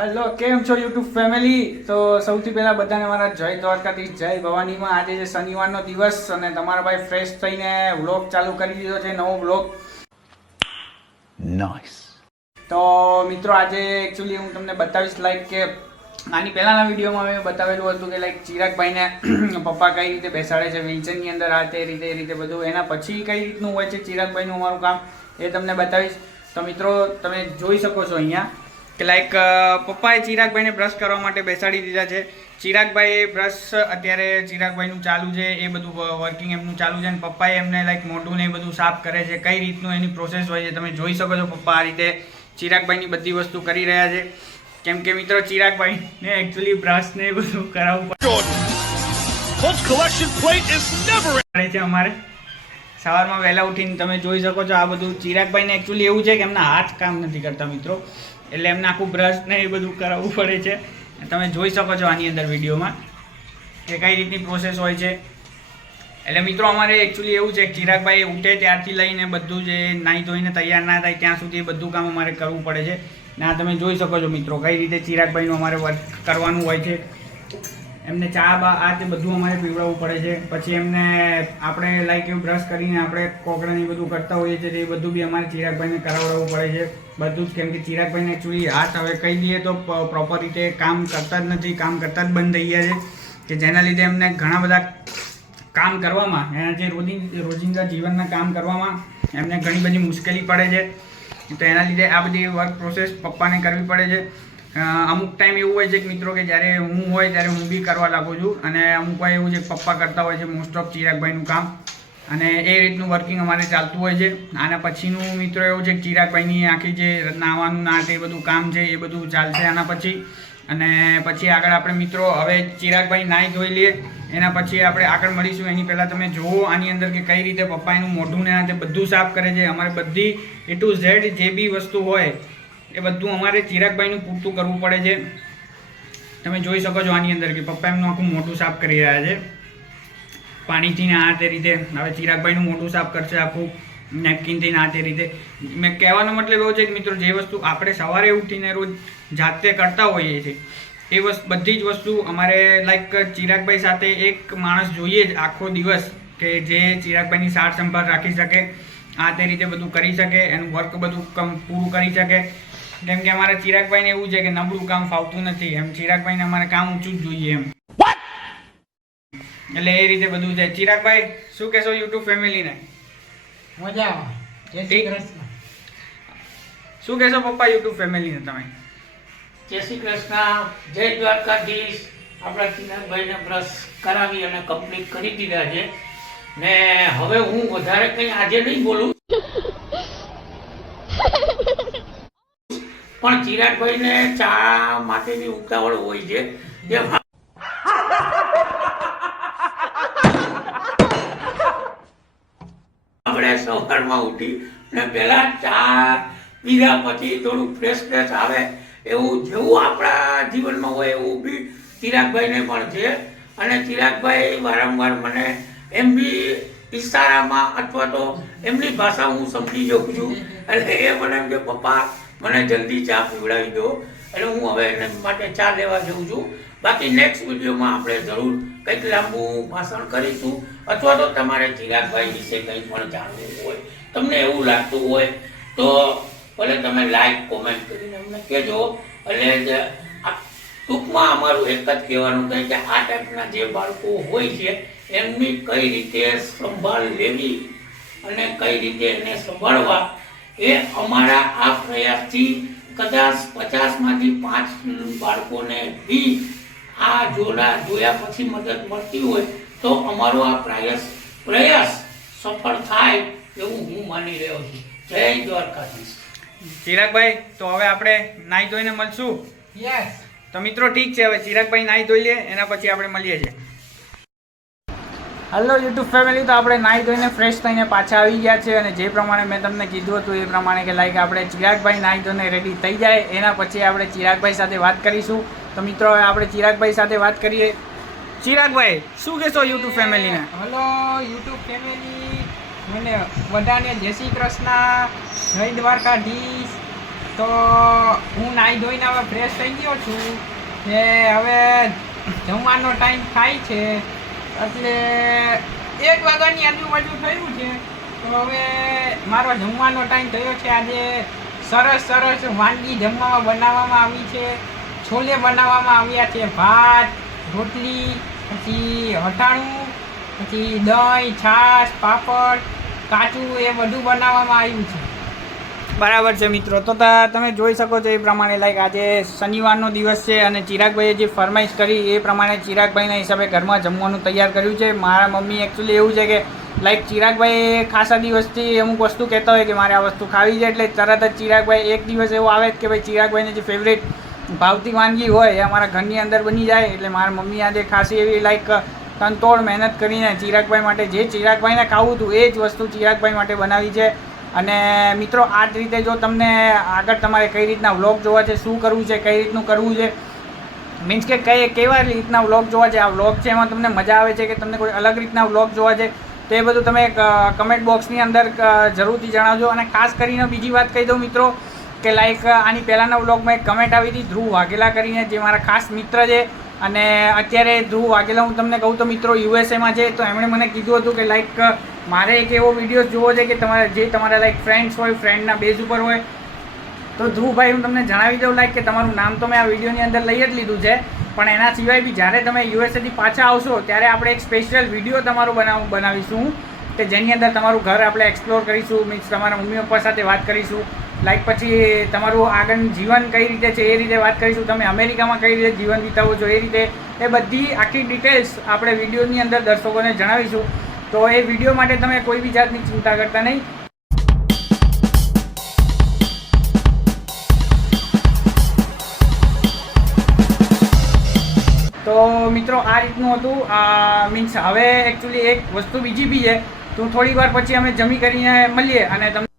Hello કેમ છો YouTube family તો સૌથી પહેલા બધાને મારા જય દ્વારકાધીશ જય ભવાનીમાં. આજે જે શનિવારનો દિવસ અને તમારા ભાઈ ફ્રેશ થઈને વ્લોગ ચાલુ કરી દીધો છે નવો વ્લોગ નાઇસ તો મિત્રો આજે એકચ્યુઅલી હું તમને બતાવીશ લાઈક કે આની પહેલાના વિડીયોમાં મેં બતાવેલું હતું કે લાઈક ચિરાગભાઈને પપ્પા કઈ રીતે બેસાડે છે વિલ્ચરની અંદર આ તે રીતે એ રીતે બધું. એના પછી કઈ રીતનું હોય છે ચિરાગભાઈનું અમારું કામ એ તમને બતાવીશ. તો મિત્રો તમે જોઈ શકો છો અહીંયા. કે લાઈક પપ્પાએ ચિરાગભાઈને બ્રશ કરવા માટે બેસાડી દીધા છે. ચિરાગભાઈ બ્રશ અત્યારે ચિરાગભાઈનું ચાલુ છે એ બધું વર્કિંગ એમનું ચાલુ છે અને પપ્પાએ એમને લાઈક મોઢું ને એ બધું સાફ કરે છે. કઈ રીતનું એની પ્રોસેસ હોય છે તમે જોઈ શકો છો પપ્પા આ રીતે ચિરાગભાઈની બધી વસ્તુ કરી રહ્યા છે. કેમ કે મિત્રો ચિરાગભાઈને એકચ્યુઅલી બ્રશ ને એ બધું કરાવવું પડે. છે અમારે સવારમાં વહેલા ઉઠીને તમે જોઈ શકો છો આ બધું. ચિરાગભાઈને એકચ્યુઅલી એવું છે કે એમના હાથ કામ નથી કરતા મિત્રો. એટલે એમને આખું બ્રશ ને એ બધું કરાવવું પડે છે. તમે જોઈ શકો છો આની અંદર વિડીયોમાં કે કઈ રીતની પ્રોસેસ હોય છે. એટલે મિત્રો, અમારે એકચ્યુઅલી એવું છે, ચિરાગભાઈ ઉઠે ત્યારથી લઈને બધું જે નાહી ધોઈને તૈયાર ના થાય ત્યાં સુધી બધું કામ અમારે કરવું પડે છે. ને આ તમે જોઈ શકો છો મિત્રો, કઈ રીતે ચિરાગભાઈનું અમારે વર્ક કરવાનું હોય છે. એમને ચા બા આ તે બધું અમારે પીવડાવવું પડે છે. પછી એમને આપણે લાઈક એવું બ્રશ કરીને આપણે કોકડાને બધું કરતા હોઈએ છીએ એ બધું બી અમારે ચિરાગભાઈને કરાવડાવવું પડે છે. બધું જ. કેમ કે ચિરાગભાઈને એકચુઅલી હાથ હવે કહી દઈએ તો પ્રોપર રીતે કામ કરતા જ નથી, કામ કરતા જ બંધ થઈ ગયા છે. કે જેના લીધે એમને ઘણા બધા કામ કરવામાં, એના જે રોજિંદ રોજિંદા જીવનના કામ કરવામાં એમને ઘણી બધી મુશ્કેલી પડે છે. તો એના લીધે આ બધી વર્ક પ્રોસેસ પપ્પાને કરવી પડે છે. અમુક ટાઈમ એવું હોય છે કે મિત્રો કે જ્યારે હું હોય ત્યારે હું બી કરવા લાગું છું અને અમુક વાર એવું છે પપ્પા કરતા હોય છે મોસ્ટ ઓફ ચિરાગભાઈનું કામ. અને એ રીતનું વર્કિંગ અમારે ચાલતું હોય છે. આના પછીનું મિત્રો એવું છે કે ચિરાગભાઈની આખી જે નાવાનું નાટ એ બધું કામ છે એ બધું ચાલશે આના પછી. અને પછી આગળ આપણે મિત્રો હવે ચિરાગભાઈ નાહી ધોઈ લઈએ એના પછી આપણે આગળ મળીશું. એની પહેલાં તમે જુઓ આની અંદર કે કઈ રીતે પપ્પા એનું મોઢું ને તે બધું સાફ કરે છે. અમારે બધી એ ટુ ઝેડ જે બી વસ્તુ હોય એ બધું અમારે ચિરાગભાઈનું પૂરતું કરવું પડે છે. તમે જોઈ શકો છો આની અંદર કે પપ્પા એમનું આખું મોઢું સાફ કરી રહ્યા છે. પાણીથી ને આ તે રીતે, હવે ચિરાગભાઈનું મોઢું સાફ કરશે આખું નેપકિનથી ના તે રીતે. મેં કહેવાનો મતલબ એવો છે કે મિત્રો, જે વસ્તુ આપણે સવારે ઉઠીને રોજ જાતે કરતા હોઈએ છીએ, એ વસ્તુ બધી જ વસ્તુ અમારે લાઈક ચિરાગભાઈ સાથે એક માણસ જોઈએ જ આખો દિવસ કે જે ચિરાગભાઈની સાર સંભાળ રાખી શકે, આ તે રીતે બધું કરી શકે, એનું વર્ક બધું કમ, પૂરું કરી શકે. કેમ કે અમારા ચિરાગભાઈને એવું છે કે નબળું કામ ફાવતું નથી, એમ ચિરાગભાઈને અમારે કામ ઊંચું જ જોઈએ એમ. એટલે એ રીતે બધું છે ચિરાગભાઈ શું કહેશો યુટ્યુબ ફેમિલીને? મજામાં. જય શ્રી કૃષ્ણ. શું કહેશો પપ્પા યુટ્યુબ ફેમિલીને તમે? જય શ્રી કૃષ્ણ. જય દ્વારકાધીશ. આપણા કિનારભાઈને બ્રશ કરાવી અને કમ્પ્લીટ કરી દીધા છે. ને હવે હું વધારે કંઈ આજે નહીં બોલું. પણ ચિરાગભાઈને ચા માટેની ઉતાવળ હોય છે. એમ સવારમાં ઉઠી અને પહેલાં ચા પીધા પછી થોડું ફ્રેશ ફ્રેશ આવે એવું જેવું આપણા જીવનમાં હોય એવું બી ચિરાગભાઈને પણ છે. અને ચિરાગભાઈ વારંવાર મને એમ બી ઈશારામાં અથવા તો એમની ભાષા હું સમજી જાઉં છું. એટલે એ મને એમ કે, પપ્પા, મને જલ્દી ચા પીવડાવી દો. એટલે હું હવે એને માટે ચા લેવા જઉં છું. બાકી નેક્સ્ટ વિડીયોમાં આપણે જરૂર કંઈક લાંબુ ભાષણ કરીશું. અથવા તો તમારે ચિરાગભાઈ વિશે કંઈ પણ જાણવું હોય તમને એવું લાગતું હોય તો ભલે તમે લાઈક કોમેન્ટ કરીને અમને કહેજો. એટલે ટૂંકમાં અમારું એક જ કહેવાનું કહે કે આ ટાઈપના જે બાળકો હોય છે, એમની કઈ રીતે સંભાળ લેવી અને કઈ રીતે એને સંભાળવા, એ અમારા આ પ્રયાસથી કદાચ પચાસમાંથી પાંચ બાળકોને બી આ જોડા જોયા પછી મદદ મળતી હોય, તો અમારો આ પ્રયાસ પ્રયાસ સફળ થાય. એવું હું માની રહ્યો છું. જય દ્વારકાધીશ. ચિરાગભાઈ તો હવે આપણે નાહી ધોઈને મળશું? યસ તો મિત્રો ઠીક છે હવે ચિરાગભાઈ નાહી ધોઈ લે એના પછી આપણે મળીએ છીએ. હલો યુટ્યુબ ફેમિલી તો આપણે નાહી ધોઈને ફ્રેશ થઈને પાછા આવી ગયા છે અને જે પ્રમાણે મેં તમને કીધું હતું એ પ્રમાણે કે લાઈક આપણે ચિરાગભાઈ નાહી ધોઈને રેડી થઈ જાય એના પછી આપણે ચિરાગભાઈ સાથે વાત કરીશું. તો મિત્રો હવે આપણે ચિરાગભાઈ સાથે વાત કરીએ. ચિરાગભાઈ શું કહેશો યુટ્યુબ ફેમિલીને હલો યુટ્યુબ ફેમિલી મને બધાને જય શ્રી કૃષ્ણ, જય દ્વારકાધીશ. તો હું નાહી ધોઈને હવે ફ્રેશ થઈ ગયો છું. ને હવે જમવાનો ટાઈમ થાય છે. એટલે એક વાગ્યાની આજુબાજુ થયું છે. તો હવે મારો જમવાનો ટાઈમ થયો છે. આજે સરસ સરસ વાનગી જમવામાં બનાવવામાં આવી છે. છોલે બનાવવામાં આવ્યા છે. ભાત, રોટલી, પછી હટાણું પછી દહીં, છાશ, પાપડ કાચું એ બધું બનાવવામાં આવ્યું છે. બરાબર છે મિત્રો. તો તમે જોઈ શકો છો એ પ્રમાણે લાઈક આજે શનિવારનો દિવસ છે અને ચિરાગભાઈએ જે ફરમાઈશ કરી એ પ્રમાણે ચિરાગભાઈના હિસાબે ઘરમાં જમવાનું તૈયાર કર્યું છે. મારા મમ્મી એકચ્યુઅલી એવું છે કે લાઈક ચિરાગભાઈ ખાસા દિવસથી અમુક વસ્તુ કહેતા હોય કે મારે આ વસ્તુ ખાવી છે એટલે તરત જ ચિરાગભાઈ એક દિવસ એવો આવે કે ભાઈ ચિરાગભાઈને જે ફેવરેટ ભાવતી વાનગી હોય એ અમારા ઘરની અંદર બની જાય. એટલે મારા મમ્મી આજે ખાસી એવી લાઈક તનતોડ મહેનત કરીને ચિરાગભાઈ માટે જે ચિરાગભાઈને ખાવું હતું એ જ વસ્તુ ચિરાગભાઈ માટે બનાવી છે. અને મિત્રો, આ જ રીતે જો તમને આગળ તમારે કઈ રીતના વ્લોગ જોવા છે, શું કરવું છે, કઈ રીતનું કરવું છે, મીન્સ કે કઈ કેવા રીતના વ્લોગ જોવા છે, આ વ્લોગ છે એમાં તમને મજા આવે છે કે તમને કોઈ અલગ રીતના વ્લોગ જોવા છે, તો એ બધું તમે કમેન્ટ બોક્સની અંદર જરૂરથી જણાવજો. અને ખાસ કરીને બીજી વાત કહી દઉં મિત્રો, કે લાઈક આની પહેલાંના વ્લોગમાં એક કમેન્ટ આવી હતી ધ્રુવ વાઘેલા કરીને, જે મારા ખાસ મિત્ર છે. અને અત્યારે ધ્રુવ વાઘેલા હું તમને કહું તો મિત્રો યુએસએમાં છે, તો એમણે મને કીધું હતું કે લાઈક મારે એક એવો વીડિયો જોવો છે કે તમારે, જે તમારા લાઈક ફ્રેન્ડ્સ હોય ફ્રેન્ડના બેઝ ઉપર હોય. તો ધ્રુવભાઈ હું તમને જણાવી દઉં લાઈક કે તમારું નામ તો મેં આ વિડીયોની અંદર લઈ જ લીધું છે, પણ એના સિવાય બી જ્યારે તમે યુએસએથી પાછા આવશો, ત્યારે આપણે એક સ્પેશિયલ વીડિયો તમારો બનાવ, બનાવીશું, કે જેની અંદર તમારું ઘર આપણે એક્સપ્લોર કરીશું મીન્સ તમારા મમ્મી પપ્પા સાથે વાત કરીશું. લાઈક પછી તમારું આગળ જીવન કઈ રીતે છે, એ રીતે વાત કરીશું. તમે અમેરિકામાં કઈ રીતે જીવન વિતાવો છો, એ રીતે એ બધી આખી ડિટેલ્સ આપણે વિડીયોની અંદર દર્શકોને જણાવીશું. તો એ વીડિયો માટે તમે કોઈ બી જાતની ચિંતા કરતા નહીં. તો મિત્રો, આ રીતનું હતું. મીન્સ હવે એકચ્યુઅલી એક વસ્તુ બીજી બી છે. તો થોડી વાર પછી અમે જમી કરીને મળીએ અને તમને